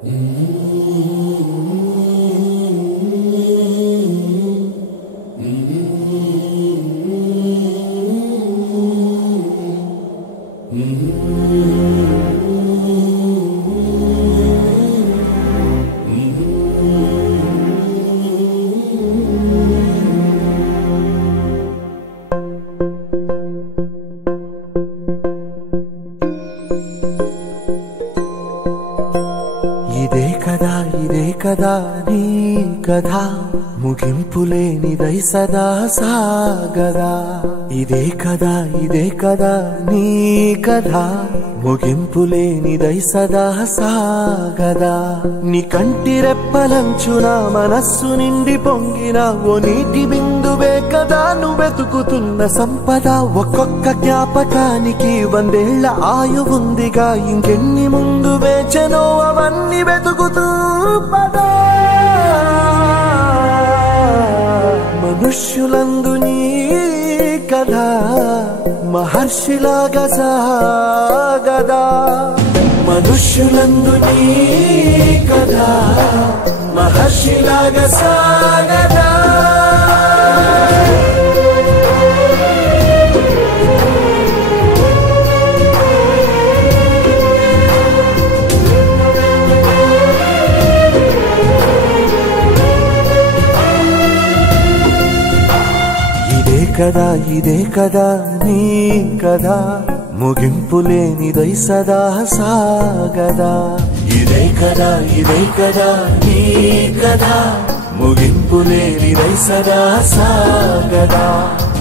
ఇదే కదా నీ కథ ముగింపులేనిదై సదా సాగదా. ఇదే కదా నీ కథ ముగింపులేనిదై సదా సాగదా. నీ కంటి రెప్పలంచున మనస్సు నిండి పొంగిన ఓ నీటి బిందువే కదా నువ్వెతుకుతున్న సంపద. ఒక్కొక్క జ్ఞాపకానికి 100 ఏళ్ల ఆయువుందిగా, ఇంకెన్ని ముందు వేచనో అవన్నీ వెతుకుతూ పదా. మనుష్యులందు నీ కథ మహర్షిలాగా సాగదా. మనుష్యులందు నీ కథ మహర్షిలాగా సాగదా. ఇదే కదా నీ కథ ముగింపులేనిదై సదా సాగదా. ఇదే కదా నీ కథ ముగింపులేనిదై సదా సాగదా.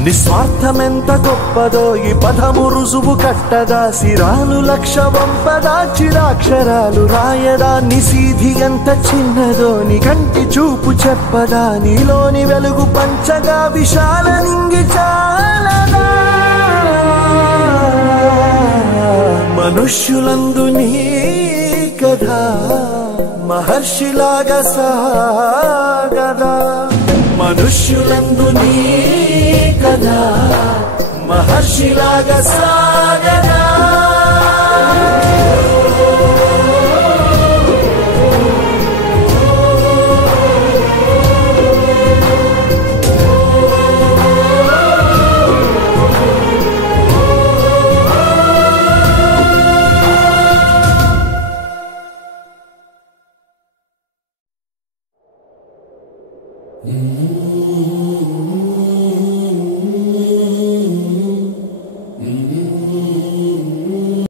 నిస్వార్థమెంత గొప్పదో ఈ పదము రుజువు కట్టదా. సిరాలు లక్ష వంపదా, చిరాక్షరాలు రాయదా. నిసీధి ఎంత చిన్నదో నీ కంటి చూపు చెప్పదా. నీలోని వెలుగు పంచగా విశాల నింగి చాలదా. మనుష్యులందు నీ కథ మహర్షిలాగా సాగదా. మనుష్యులందు నీ కథ మహర్షిలాగా సాగదా.